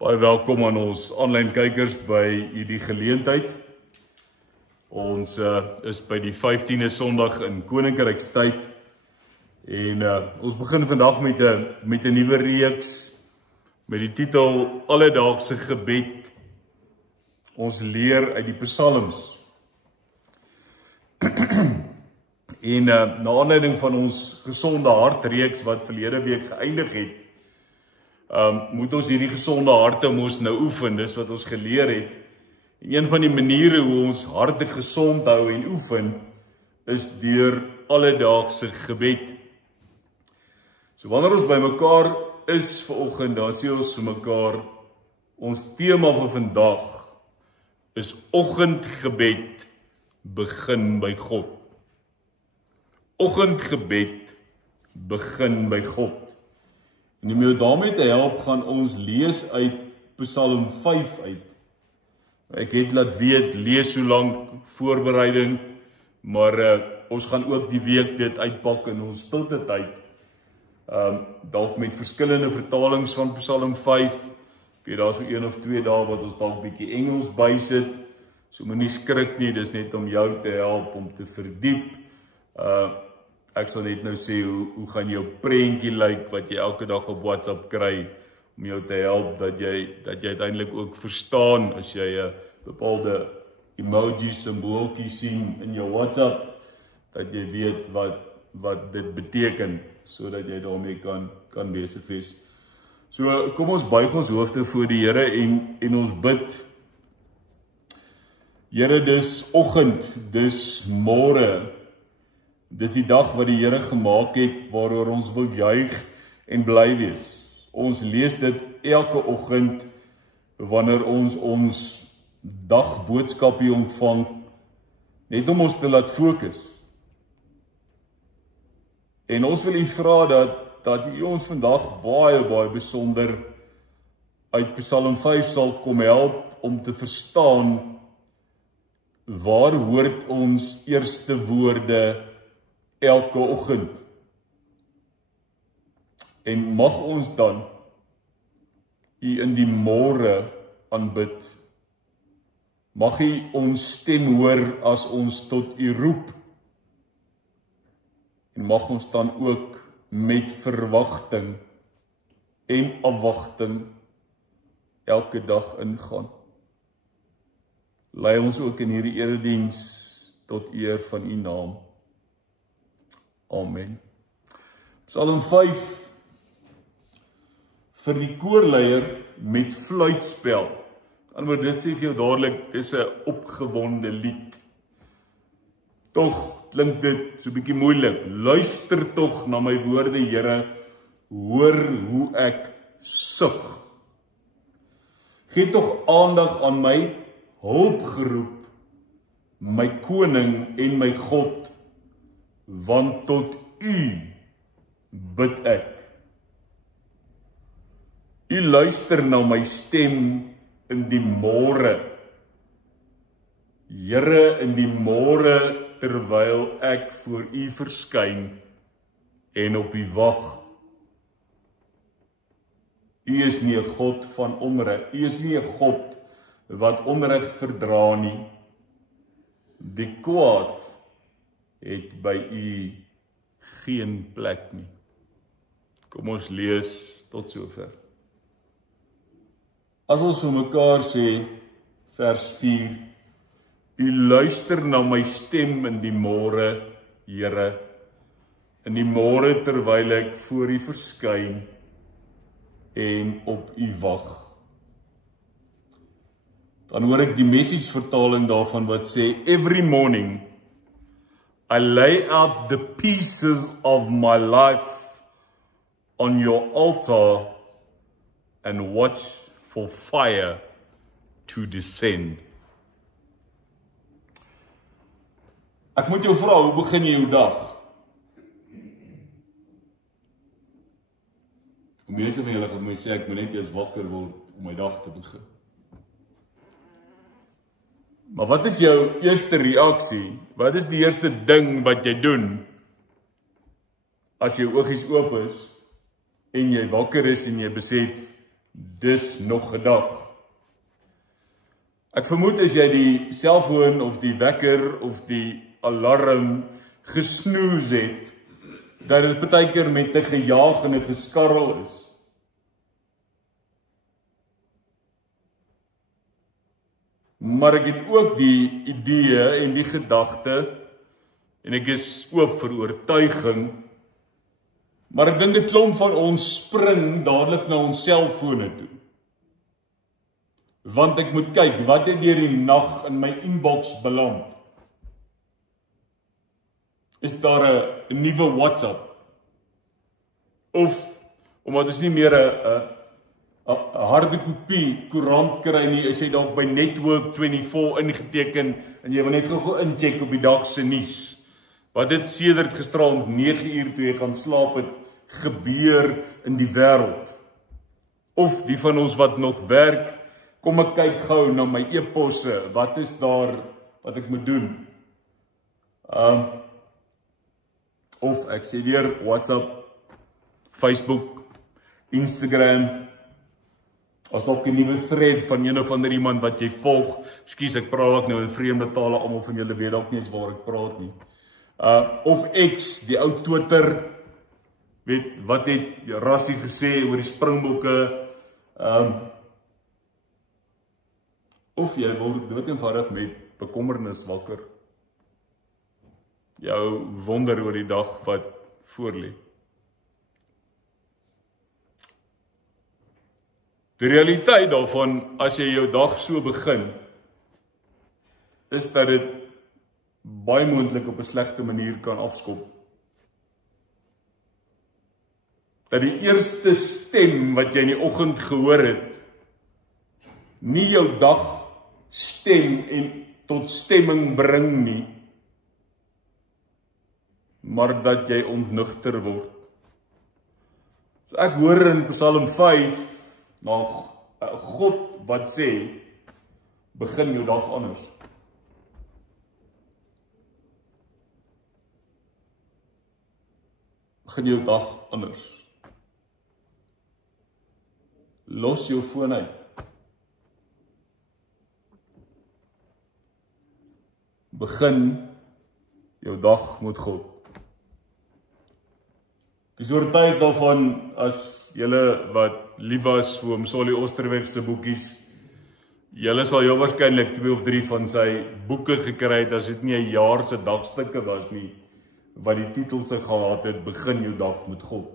Baie welkom aan ons aanlyn kykers by hierdie geleentheid. Ons is by die 15de Sondag in Koninkrykstyd en ons begin vandag met 'n nuwe reeks met die titel Alledaagse gebed. Ons leer uit die Psalms. En na aanleiding van ons gesonde hart reeks wat verlede week geëindig het, moet ons hierdie gesonde harte ons nou oefen, dis wat ons geleer het. En een van die maniere hoe ons harte gesond hou en oefen, is deur alledaagse gebed. So wanneer ons by mekaar is vanoggend, dan sê ons vir mekaar, ons tema vir vandag is oggendgebed begin by God. Oggendgebed begin by God. En om jou daarmee te help, gaan ons lees uit Psalm 5 uit. Ek het laat weet, lees so lank voorbereiding, maar ons gaan ook die week dit uitpak in ons stilte tyd. Dalk met verskillende vertalings van Psalm 5. Ek weet daar so 1 of 2 dae wat ons dalk bietjie Engels bysit. So moenie skrik nie, dis net om jou te help om te verdiep. Ek sal net nou sê, hoe gaan jou prentjie lyk wat jy elke dag op WhatsApp kry, om jou te help dat jy uiteindelik ook verstaan as jy 'n bepaalde emoji symbooltjie sien in jou WhatsApp, dat jy weet wat dit beteken, sodat jy daarmee kan besig wees. So kom ons buig ons hoofde voor die Here en ons bid. Here, dis oggend, dis môre. Dis die dag wat die Here gemaak het, waaroor ons wil juig en bly wees. Ons lees dit elke oggend, wanneer ons dagboodskapie ontvang, net om ons te laat fokus. En ons wil U vra dat U ons vandag baie besonder uit Psalm 5 sal kom help om te verstaan, waar hoort ons eerste woorde elke oggend. En mag ons dan U in die môre aanbid. Mag U ons stem hoor as ons tot U roep. En mag ons dan ook met verwagting en afwagting elke dag ingaan. Lei ons ook in hierdie erediens tot eer van U naam. Amen. Psalm 5 vir die koorleier met fluitspel. Anders dit sê vir jou dadelik, dis 'n opgewonde lied. Tog klink dit so bietjie moeilik. Luister tog na my woorde, Here, hoor hoe ek sug. Gee tog aandag aan my hulpgeroep, my koning en my God, want tot U bid ek. U luister na my stem in die môre. Here, in die môre, terwyl ek voor U verskyn en op U wag. U is nie 'n God van onreg. U is nie 'n God wat onreg verdra nie. Die kwaad het by U geen plek nie. Kom ons lees tot sover. As ons vir mekaar sê, vers 4, U luister na my stem in die môre, Here, in die môre terwyl ek voor U verskyn en op U wag. Dan hoor ek die message vertaling daarvan wat sê, every morning I lay out the pieces of my life on your altar and watch for fire to descend. Ek moet jou vra, hoe begin jy jou dag? Die meeste van julle gaan my sê, ek moet net eers wakker word om my dag te begin. Maar wat is jou eerste reaksie? Wat is die eerste ding wat jy doen as jou oogies oop is en jy wakker is en jy besef dis nog 'n dag. Ek vermoed as jy die selfoon of die wekker of die alarm gesnoes het, dat dit baie keer met 'n gejaag en 'n geskarrel is. Maar ek het ook die idee en die gedagte, en ek is oop vir oortuiging, maar ek dink 'n klomp van ons spring dadelik na ons selfone toe. Want ek moet kyk, wat het deur die nag in my inbox beland? Is daar 'n nuwe WhatsApp? Of, omdat ons nie meer 'n harde kopie koerant kry nie, is hy dalk by Network 24 ingeteken en jy wil net gou incheck op die dag se nuus. Wat het sedert gisteraand 9 uur toe jy gaan slaap het gebeur in die wêreld? Of die van ons wat nog werk, kom ek kyk gou na my e-posse, wat is daar wat ek moet doen? Of ek sê weer WhatsApp, Facebook, Instagram, as ook 'n nuwe thread van een of ander iemand wat jy volg. Ekskuus, ek praat ook nou in vreemde tale, almal van julle weet dalk nie eens waar ek praat nie. Of X, die ou Twitter, weet wat het Rassie gesê oor die Springbokke? Of jy word dood eenvoudig met bekommernis wakker. Jou wonder oor die dag wat voorlê. Die realiteit daarvan, as jy jou dag so begin, is dat dit baie moontlik op 'n slegte manier kan afskop. Dat die eerste stem wat jy in die oggend gehoor het, nie jou dag stem en tot stemming bring nie, maar dat jy ontnugter word. So ek hoor in Psalm 5, na God wat sê, begin jou dag anders. Begin jou dag anders. Los jou foon uit. Begin jou dag met God. Ek is oortuig daarvan, as julle wat lief was vir oom Solly Osterweg se boekies, julle sal heel waarskynlik 2 of 3 van sy boeke gekry het, as dit nie 'n jaar se dagstukke was nie, wat die titel se gehad het, Begin jou dag met God.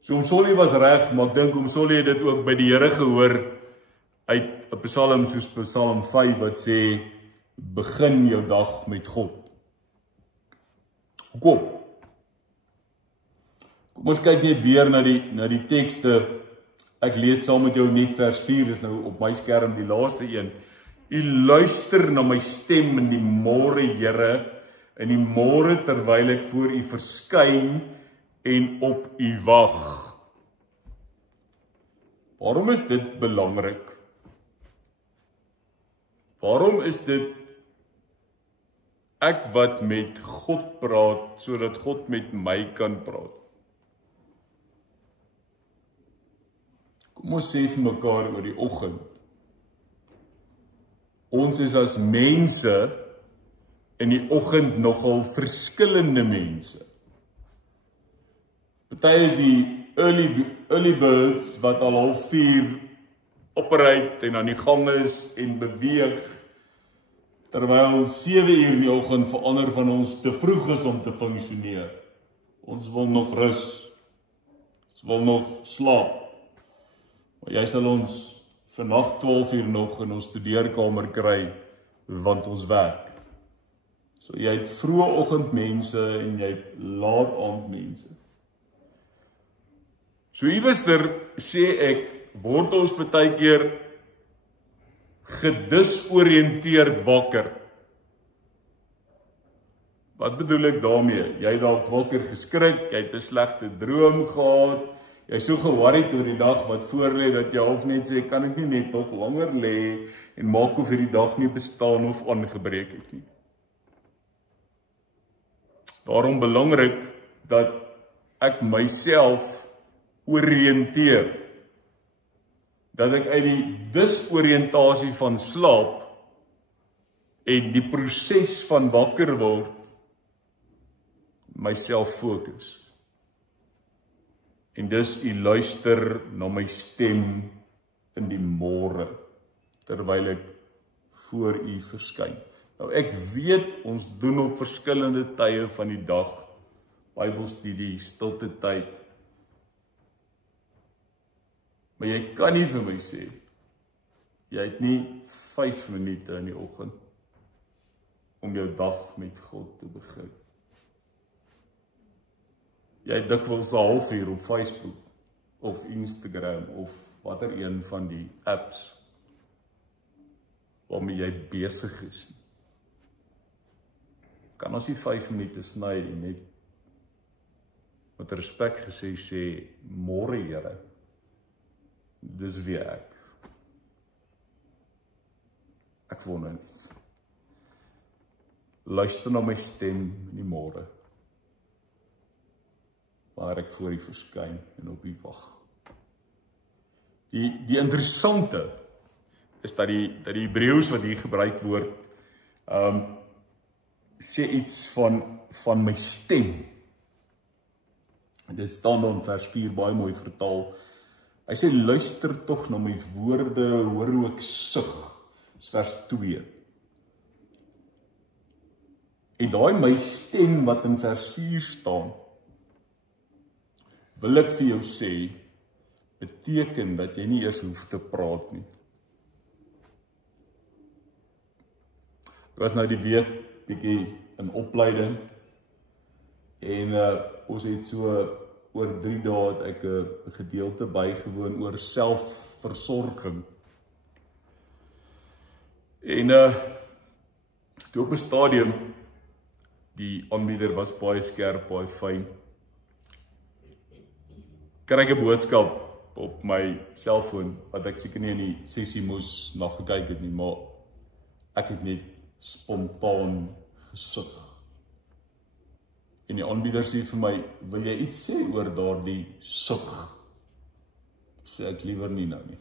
So oom Solly was reg, maar ek dink oom Solly het dit ook by die Here gehoor, uit 'n psalm soos Psalm 5, wat sê, begin jou dag met God. Hoekom? Kom ons kyk net weer na die tekste. Ek lees saam met jou net vers 4, is nou op my skerm die laaste een. U luister na my stem in die môre, Here, in die môre terwyl ek voor u verskyn en op u wag. Waarom is dit belangrik? Waarom is dit ek wat met God praat, sodat God met my kan praat? Kom ons sê vir mekaar oor die oggend. Ons is as mense in die oggend nogal verskillende mense. Party is die early birds wat al 4 opereer en aan die gang is en beweeg, terwyl 7 uur in die oggend vir ander van ons te vroeg is om te funksioneer. Ons wil nog rus. Ons wil nog slaap. Maar jy sal ons vandag 12 uur nog in ons studeerkamer kry, want ons werk. So jy het vroeë oggendmense en jy het laat aandmense. So iewester sê ek, word ons baie keer gedisoriënteerd wakker. Wat bedoel ek daarmee? Jy het dalk wakker geskrik, jy het 'n slegte droom gehad, jy is so ge-worried oor die dag wat voorlê dat jy half net sê, kan ek nie net nog langer lê en maak of hierdie dag nie bestaan of aangebreek het nie. Daarom belangrik dat ek myself oriënteer. Dat ek uit die disoriëntasie van slaap en die proses van wakker word myself fokus. En dus u luister na my stem in die môre terwyl ek voor u verskyn. Nou ek weet ons doen op verskillende tye van die dag Bybelstudie, stilte tyd. Maar jy kan nie vir my sê jy het nie 5 minute in die oggend om jou dag met God te begin. Jy het dikwels 'n halfuur op Facebook of Instagram of watter een van die apps waarmee jy besig is. Kan ons nie 5 minute sny en net met respek gesê sê, môre Here, dis wie ek. Ek wonder nie. Luister na my stem in die môre, waar ek voor u verskyn en op u wag. Die interessante is dat die Hebreëus wat hier gebruik word, sê iets van my stem. En dit staan dan in vers 4 baie mooi vertaal. Hy sê, luister tog na my woorde, hoor hoe ek sug. Dis vers 2. En daai my stem wat in vers 4 staan, wil ek vir jou sê, beteken dat jy nie eers hoef te praat nie. Ek was nou die week bietjie in opleiding en ons het so oor 3 dae het ek 'n gedeelte bygewoon oor selfversorging. En toe op 'n stadium, die aanbieder was baie skerp, baie fyn, kry ek 'n boodskap op my selfoon, wat ek seker nie in die sessie moes na gekyk het nie, maar ek het net spontaan gesug. En die aanbieder sê vir my, wil jy iets sê oor daardie sug? Sê ek liewer nie nou nie.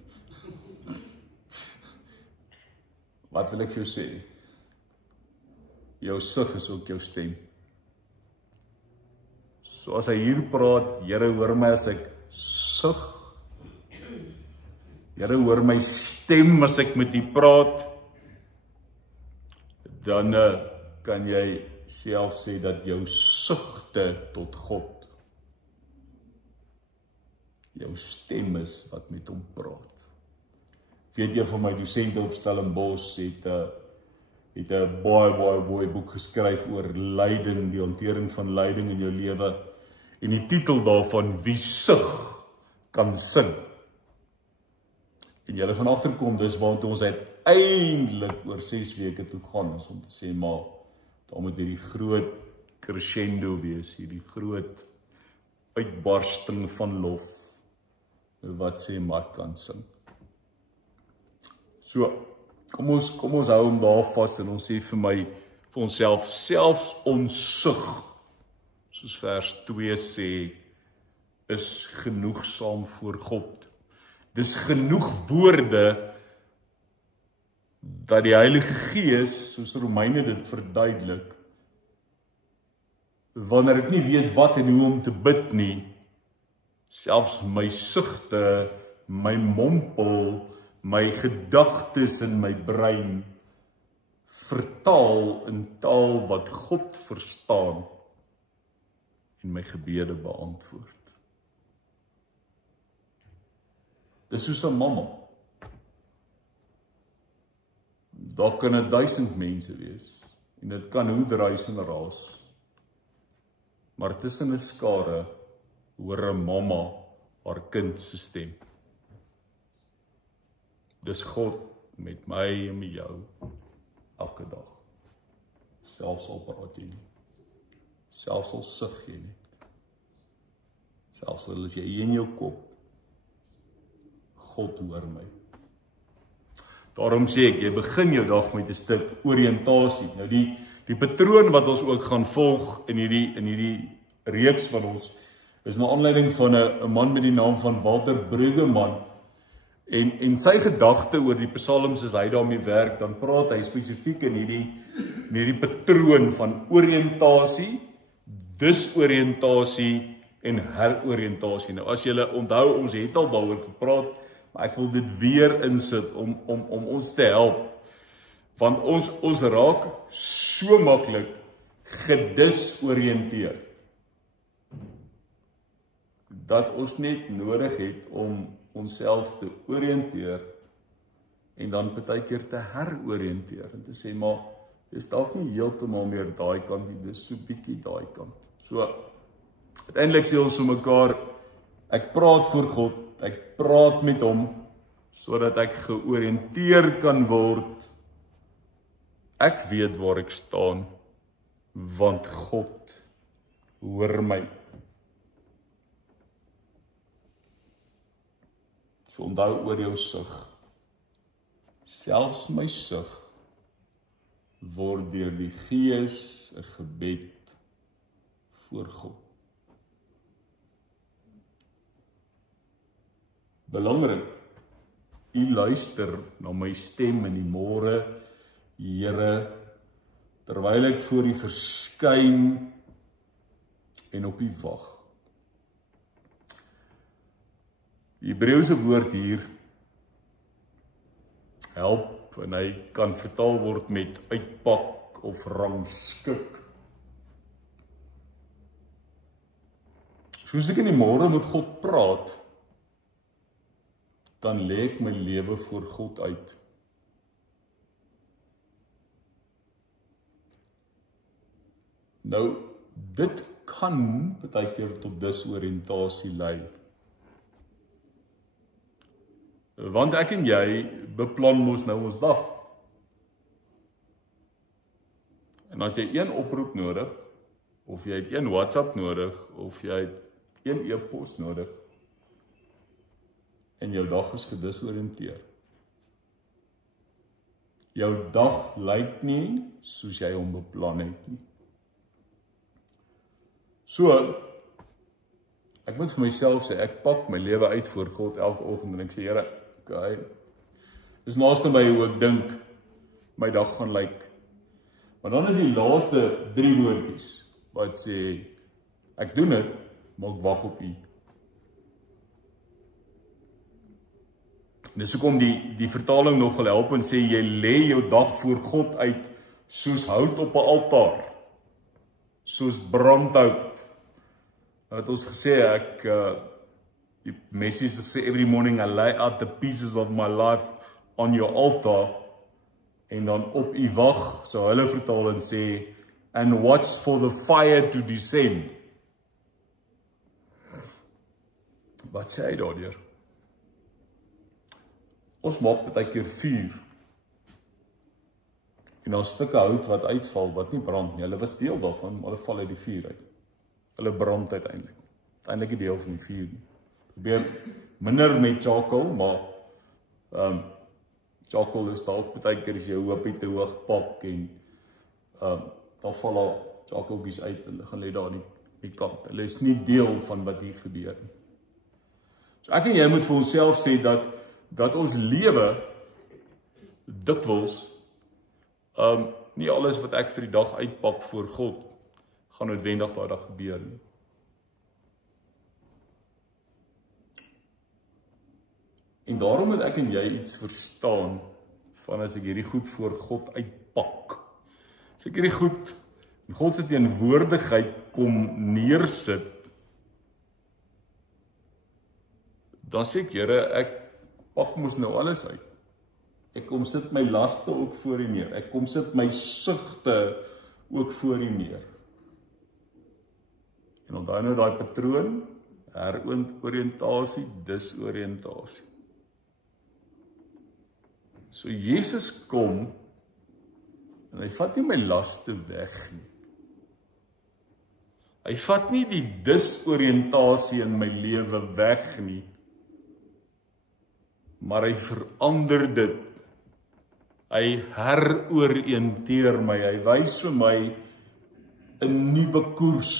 Wat wil ek vir jou sê? Jou sug is ook jou stem. So as hy hier praat, Here hoor my as ek sug. Here hoor my stem as ek met u praat. Dan kan jy self sê dat jou sugte tot God, jou stem is wat met hom praat. Weet jy van my dosente op Stellenbosch het 'n baie boek geskryf oor lyding, die hantering van lyding in jou lewe. En die titel daarvan, Wie sug kan sing. En julle gaan agterkom, dis waartoe ons uiteindelik oor 6 weke toe gaan, is om te sê, maar daar moet hierdie groot crescendo wees, hierdie groot uitbarsting van lof, wat sê Mat kan sing. So, kom ons hou hom daar vas en ons sê vir onsself, selfs ons sug, soos vers 2 sê, is genoegsaam voor God. Dis genoeg woorde dat die Heilige Gees, soos Romeine dit verduidelik, wanneer ek nie weet wat en hoe om te bid nie, selfs my sugte, my mompel, my gedagtes in my brein, vertaal in taal wat God verstaan en my gebede beantwoord. Dis soos 'n mamma. Daar kan 1000 mense wees, en dit kan hoedruis en raas, maar tussen 'n skare hoor 'n mamma haar kind se stem. Dis God met my en met jou, elke dag. Selfs al praat jy nie, selfs al sug jy nie, selfs al is jy in jou kop, God hoor my. Daarom sê ek, jy begin jou dag met 'n stuk oriëntasie. Nou die patroon wat ons ook gaan volg in hierdie reeks van ons Dis na aanleiding van 'n man met die naam van Walter Brueggemann. En sy gedagte oor die psalms as hy daarmee werk, dan praat hy spesifiek in hierdie patroon van oriëntasie, disoriëntasie en heroriëntasie. Nou as julle onthou, ons het al daaroor gepraat, maar ek wil dit weer insit om ons te help. Want ons raak so maklik gedisoriënteer dat ons net nodig het om onsself te oriënteer en dan partykeer te heroriënteer en te sê, maar dis dalk nie heeltemal meer daai kant nie, dis so bietjie daai kant. So uiteindelik sê ons so mekaar, ek praat voor God, ek praat met hom sodat ek georiënteer kan word. Ek weet waar ek staan, want God hoor my. So onthou oor jou sug. Selfs my sug word deur die Gees 'n gebed voor God. Belangrik, u luister na my stem in die môre, Here, terwyl ek voor u verskyn en op u wag. Die Hebreëse woord hier help en hy kan vertaal word met uitpak of rangskik. Soos ek in die môre met God praat, dan lê ek my lewe voor God uit. Nou, dit kan partykeer tot disoriëntasie lei. Want ek en jy beplan mos nou ons dag. En dan het jy een oproep nodig, of jy het een WhatsApp nodig, of jy het een e-pos nodig, en jou dag is gedisoriënteer. Jou dag lyk nie soos jy hom beplan het nie. So, ek moet vir myself sê, ek pak my lewe uit voor God elke oggend en ek sê, Here, okay, dis naaste my hoe ek dink my dag gaan lyk. Maar dan is die laaste 3 woordjies wat sê, ek doen dit, maar ek wag op u. Dis hoekom die vertaling nogal help en sê, jy lê jou dag voor God uit soos hout op 'n altaar, soos brandhout. Het ons gesê, die message sê, every morning I lay out the pieces of my life on your altar, en dan op u wag, so hulle vertaal en sê, and watch for the fire to descend. Wat sê hy daardeur? Ons maak baie keer vuur, en dan stukke hout wat uitval, wat nie brand nie, hulle was deel daarvan, maar hulle val uit die vuur uit. Hulle brand uiteindelik. Uiteindelik 'n deel van die vuur nie. Probeer minder met charcoal, maar charcoal is dalk baie keer as jy hoopie te hoog pak en dan val al charcoaltjies uit en hulle gaan lê daar aan die kant. Hulle is nie deel van wat hier gebeur nie. So ek en jy moet vir onsself sê dat ons lewe dikwels nie alles wat ek vir die dag uitpak voor God gaan noodwendig daai dag gebeur nie. En daarom moet ek en jy iets verstaan van as ek hierdie goed voor God uitpak. As ek hierdie goed in God se teenwoordigheid kom neersit, dan sê ek, Here, ek pak mos nou alles uit. Ek kom sit my laste ook voor U neer. Ek kom sit my sugte ook voor U neer. En onthou nou daai patroon, heroriëntasie, disoriëntasie. So Jesus kom, en hy vat nie my laste weg nie. Hy vat nie die disoriëntasie in my lewe weg nie, maar hy verander dit. Hy heroriënteer my, hy wys vir my 'n nuwe koers,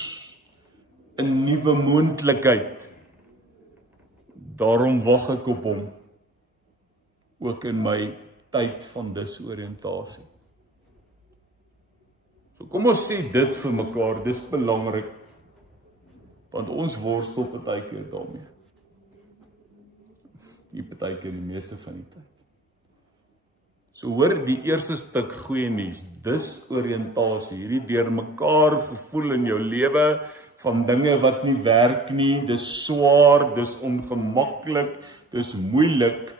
'n nuwe moontlikheid. Daarom wag ek op hom, ook in my tyd van disoriëntasie. So kom ons sê dit vir mekaar, dis belangrik, want ons worstel partykeer daarmee. Nie partykeer die meeste van die tyd. So hoor die eerste stuk goeie nuus, disoriëntasie, hierdie deurmekaar gevoel in jou lewe, van dinge wat nie werk nie, dis swaar, dis ongemaklik, dis moeilik.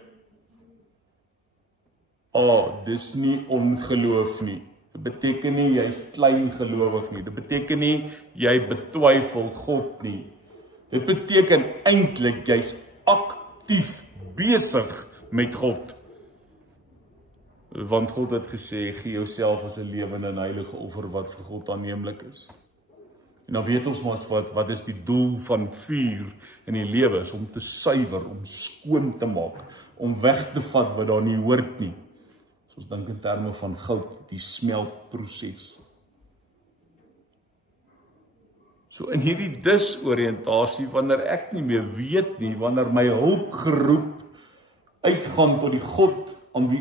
Dis nie ongeloof nie. Dit beteken nie jy's klein gelowig nie. Dit beteken nie jy betwyfel God nie. Dit beteken eintlik jy's aktief besig met God. Want God het gesê, gee jouself as 'n lewende en heilige offer wat vir God aanneemlik is. En dan weet ons maar wat is die doel van vuur in die lewe, is om te suiwer, om skoon te maak, om weg te vat wat daar nie hoort nie. So ons dink in terme van goud, die smeltproses. So in hierdie disoriëntasie, wanneer ek nie meer weet nie, wanneer my hulpgeroep uitgaan tot die God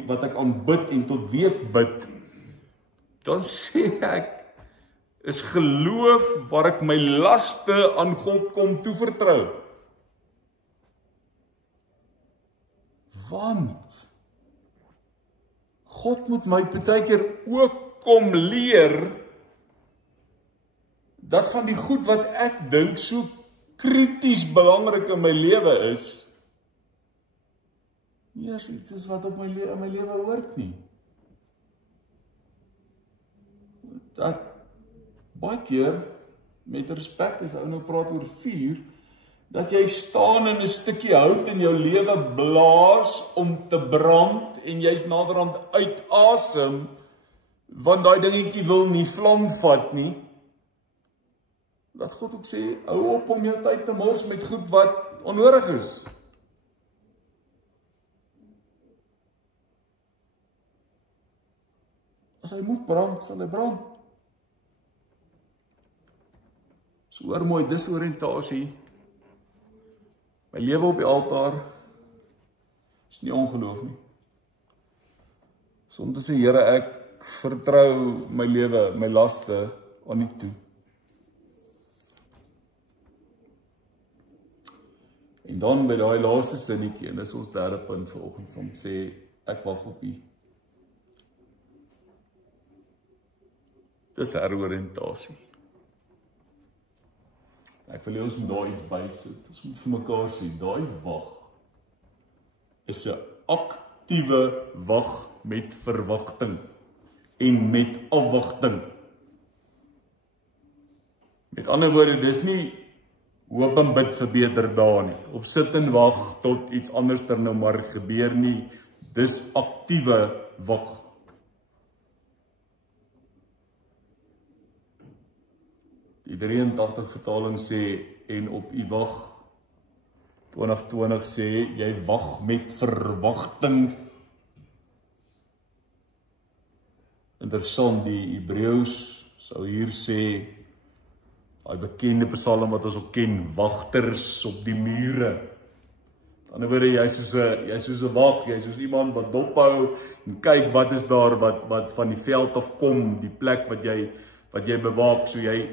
wat ek aanbid en tot wie ek bid, dan sê ek, is geloof waar ek my laste aan God kom toevertrou. Want God moet my partykeer ook kom leer dat van die goed wat ek dink so krities belangrik in my lewe is, nie eers iets is wat op in my lewe hoort nie. Dat baie keer, met respek as ou nou praat oor vuur, dat jy staan in 'n stukkie hout in jou lewe blaas om te brand en jy's naderhand uit asem, want daai dingetjie wil nie vlam vat nie. Dat God ook sê, hou op om jou tyd te mors met goed wat onnodig is. As hy moet brand, sal hy brand. So hoor mooi, disoriëntasie, my lewe op die altaar, is nie ongeloof nie. So om te sê, Here, ek vertrou my lewe, my laste aan U toe. En dan by daai laaste sinnetjie, en dis ons derde punt vanoggend, om sê, ek wag op U. Dis heroriëntasie. Ek wil ons moet daar iets bysit. Ons moet vir mekaar sê, daai wag is 'n aktiewe wag met verwagting en met afwagting. Met ander woorde, dis nie hoop en bid vir beter dae nie, of sit en wag tot iets anders nou maar gebeur nie. Dis aktiewe wag. Die 83 vertaling sê, en op U wag, 2020 sê, jy wag met verwagting. Interessant, die Hebreëus sou hier sê, daai bekende psalm wat ons ook ken, wagters op die mure. Aan die ander wyse, jy's soos 'n wag, jy's soos iemand wat dophou en kyk wat is daar wat van die veld af kom, die plek wat jy bewaak. So jy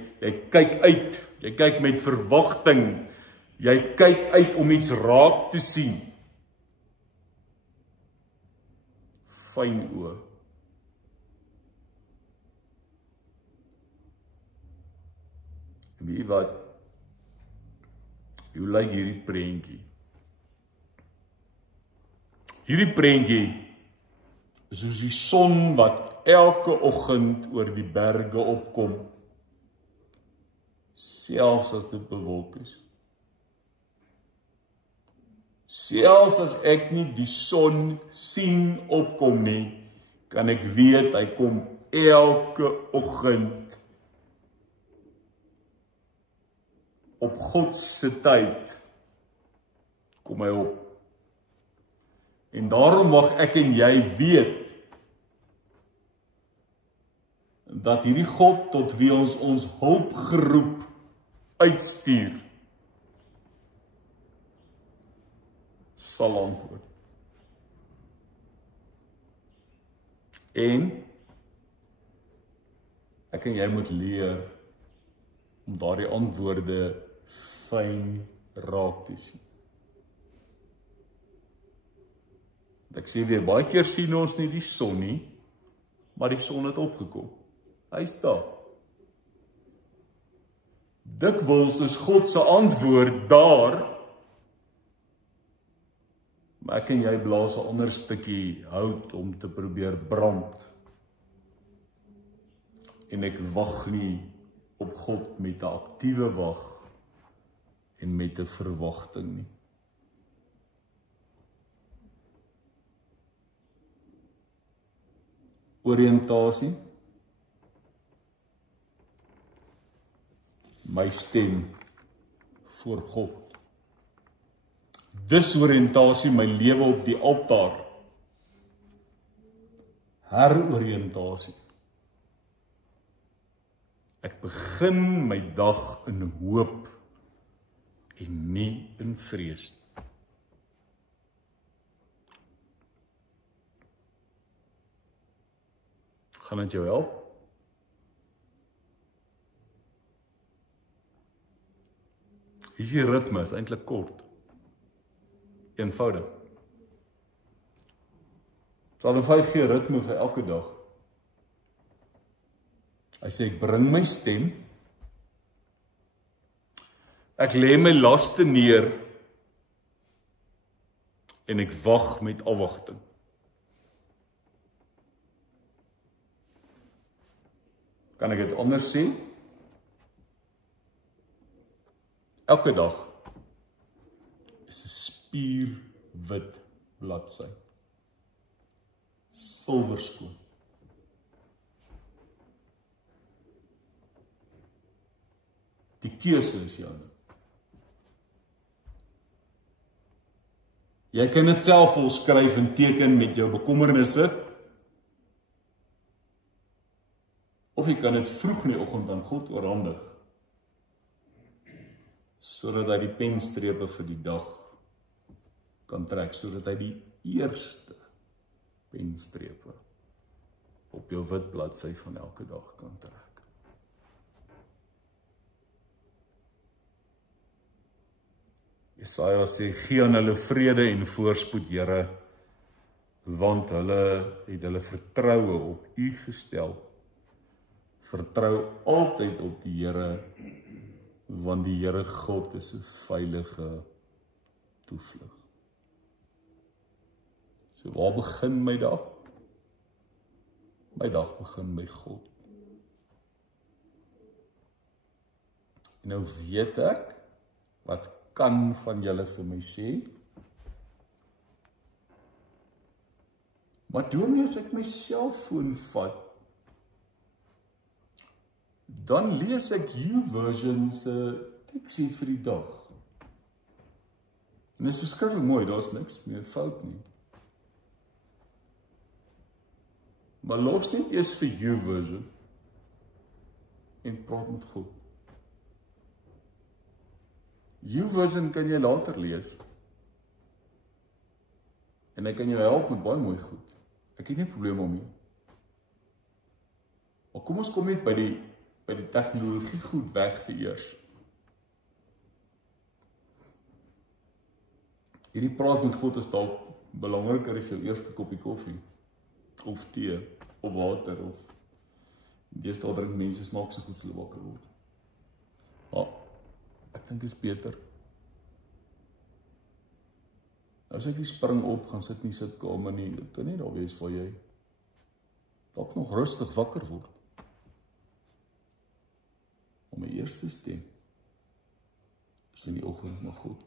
kyk uit, jy kyk met verwagting, jy kyk uit om iets raak te sien. Fyn oë. En weet wat, hoe lyk hierdie prentjie? Hierdie prentjie is soos die son wat elke oggend oor die berge opkom, selfs as dit bewolk is. Selfs as ek nie die son sien opkom nie, kan ek weet hy kom elke oggend op God se tyd kom hy op. En daarom mag ek en jy weet dat hierdie God tot wie ons hulp geroep uitstuur, sal antwoord. En ek en jy moet leer om daardie antwoorde fyn raak te sien. Ek sê weer, baie keer sien ons nie die son nie, maar die son het opgekom. Hy is daar. Dikwels is God se antwoord daar, maar ek en jy blaas 'n ander stukkie hout om te probeer brand. En ek wag nie op God met 'n aktiewe wag en met 'n verwagting nie. Oriëntasie. My stem voor God. Disoriëntasie, my lewe op die altaar. Heroriëntasie. Ek begin my dag in hoop en nie in vrees. Gaan dit jou help? Hier is die ritme, is eintlik kort. Eenvoudig. Psalm 5 gee ritme vir elke dag. Hy sê, ek bring my stem, ek lê my laste neer, en ek wag met afwagting. Kan ek dit anders sê? Elke dag is 'n spierwit bladsy. Silverskoon. Die keuse is joune. Jy kan dit self volskryf en teken met jou bekommernisse, of jy kan dit vroeg in die oggend aan God oorhandig, sodat hy die penstrepe vir die dag kan trek, sodat hy die eerste penstrepe op jou wit bladsy van elke dag kan trek. Jesaja sê, gee aan hulle vrede en voorspoed, Here, want hulle het hulle vertroue op U gestel. Vertrou altyd op die Here, want die Here God is 'n veilige toevlug. So waar begin my dag? My dag begin by God. En nou weet ek, wat kan van julle vir my sê? Maar dominee, as ek my selfoon vat, dan lees ek YouVersion se teksie vir die dag. En dit is verskriklik mooi, daar is niks meer fout nie. Maar los net eers vir YouVersion en praat met God. YouVersion kan jy later lees. En hy kan jou help met baie mooi goed. Ek het nie probleem om nie. Maar kom ons kom net by die tegnologie goed weg vir eers. Hierdie praat met God is dalk belangriker as jou eerste koppie koffie, of tee, of water, of deesdae drink mense snaakse goed as hulle wakker word. Maar ek dink is beter. As ek die spring op, gaan sit nie sitkamer nie, dit kan nie daar wees waar jy dalk nog rustig wakker word. Om my eerste stem is in die oggend na God.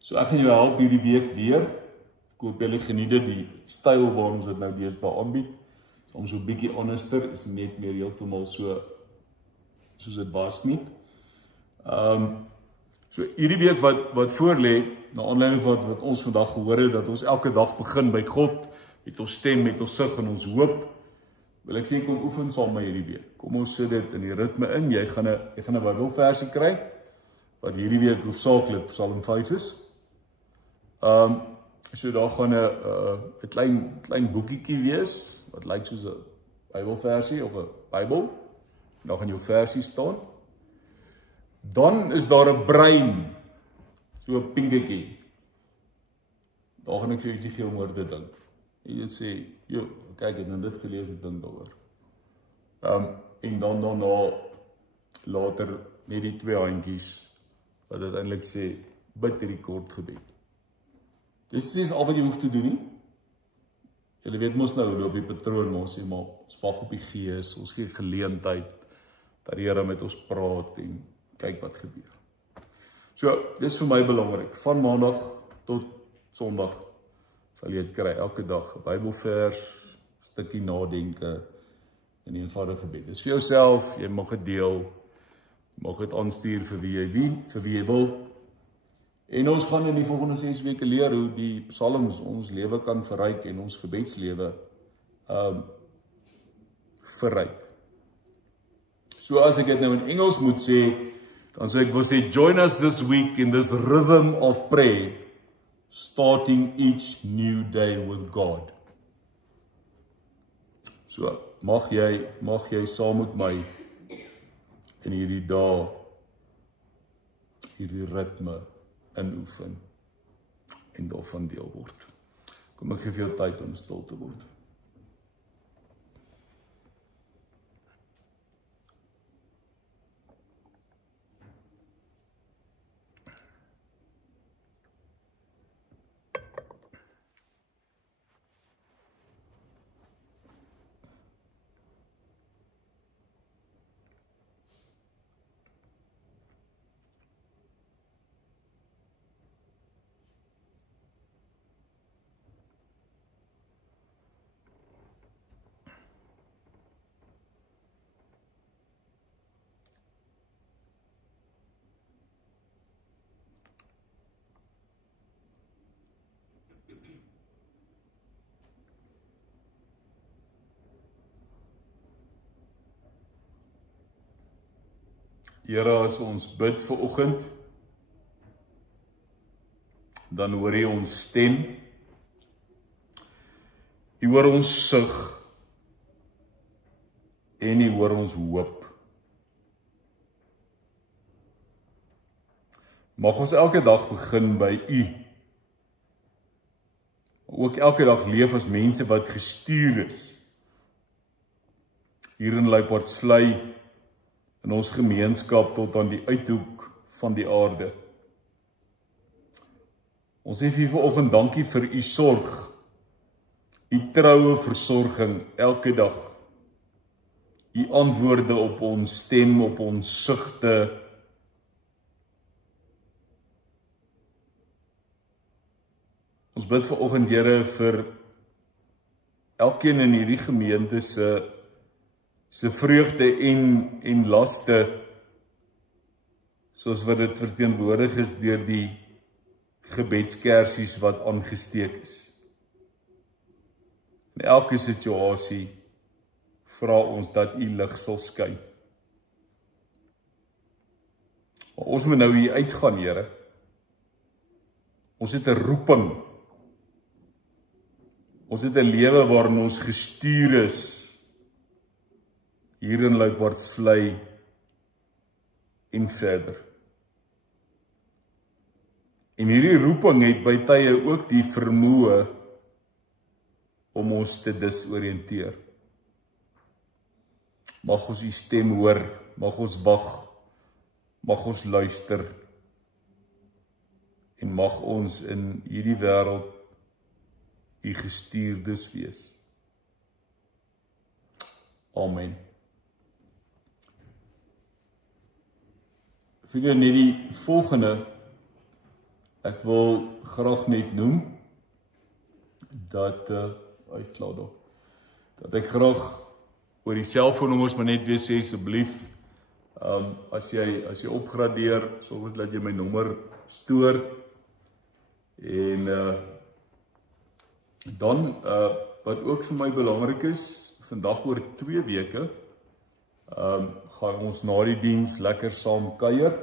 So ek gaan jou help hierdie week weer. Ek hoop julle geniet die styl waar ons dit nou deesdae aanbied. Om so 'n bietjie honester, is net meer heeltemal soos dit was nie. So hierdie week wat voor lê, na aanleiding van wat ons vandag gehoor het, dat ons elke dag begin by God, met ons stem, met ons sig en ons hoop, wil ek sê kom oefen saam met hierdie week. Kom ons sit dit in die ritme in. Jy gaan 'n Bybelversie kry wat hierdie week hoofsaaklik Psalm 5 is. So daar gaan 'n klein boekietjie wees wat lyk soos 'n Bybelversie of 'n Bybel. Daar gaan jou versie staan. Dan is daar 'n brein, so 'n pinketjie. Daar gaan ek vir julle gee om oor te dink. Jy sê, "Jo, kyk, ek het dit gelees en dink daaroor." En dan daarna later net die 2 handjies wat uiteindelik sê bid hierdie kort gebed. Dis is al wat jy hoef te doen nie. Julle weet mos nou hoe loop die patroon, ons sê maar ons wag op die Gees, ons gee geleentheid dat die Here met ons praat en kyk wat gebeur. So, dis vir my belangrik. Van Maandag tot Sondag sal jy dit kry, elke dag 'n Bybelvers, stukkie nadenke en 'n eenvoudige gebed. Dis vir jouself, jy mag dit deel, mag dit aanstuur vir wie jy wil. En ons gaan in die volgende 6 weke leer hoe die psalms ons lewe kan verryk en ons gebedslewe verryk. So as ek dit nou in Engels moet sê, dan sê ek wil sê, join us this week in this rhythm of prayer, starting each new day with God. So, mag jy saam met my in hierdie dae, hierdie ritme inoefen en daarvan deel word. Kom ek gee vir jou tyd om stil te word. Here, as ons bid vir oggend, dan hoor jy ons stem. Jy hoor ons sug en jy hoor ons hoop. Mag ons elke dag begin by U. Ook elke dag leef as mense wat gestuur is. Hier in Luiphardsvlei, in ons gemeenskap tot aan die uithoek van die aarde. Ons sê vir vanoggend dankie vir U sorg, U troue versorging elke dag. U antwoorde op ons stem, op ons sugte. Ons bid vanoggend, Here, vir elkeen in hierdie gemeente se vreugde en laste, soos wat dit verteenwoordig is deur die gebedskersies wat aangesteek is. In elke situasie vra ons dat U lig sal skyn. Maar ons moet nou hier uitgaan, Here. Ons het 'n roeping. Ons het 'n lewe waarin ons gestuur is, hier in Luiphardsvlei en verder. En hierdie roeping het by tye ook die vermoë om ons te disoriënteer. Mag ons U stem hoor, mag ons wag, mag ons luister, en mag ons in hierdie wêreld U gestuurdes wees. Amen. Vir jou net die volgende, ek wil graag net noem, dat, dat ek graag oor die selfoonnommers maar net weer sê, asseblief, as jy opgradeer, sorg dat jy my nommer stoor, en dan, wat ook vir my belangrik is, vandag oor 2 weke, gaan ons na die diens lekker saam kuier.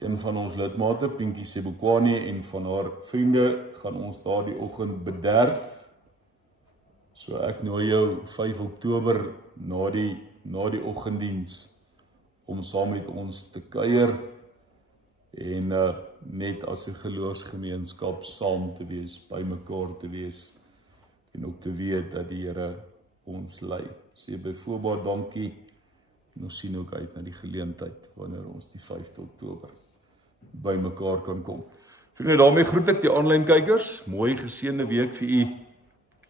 Een van ons lidmate, Pinkie Sebokwane, en van haar vriende gaan ons daar die oggend bederf. So ek nooi jou 5 Oktober na die oggenddiens om saam met ons te kuier en net as 'n geloofsgemeenskap saam te wees, by mekaar te wees en ook te weet dat die Here ons lei. Sê byvoorbeeld dankie en ons sien ook uit na die geleentheid wanneer ons die 5 Oktober by mekaar kan kom. Vriende, daarmee groet ek die aanlyn kykers. Mooi geseënde week vir u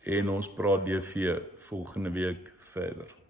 en ons praat DV volgende week verder.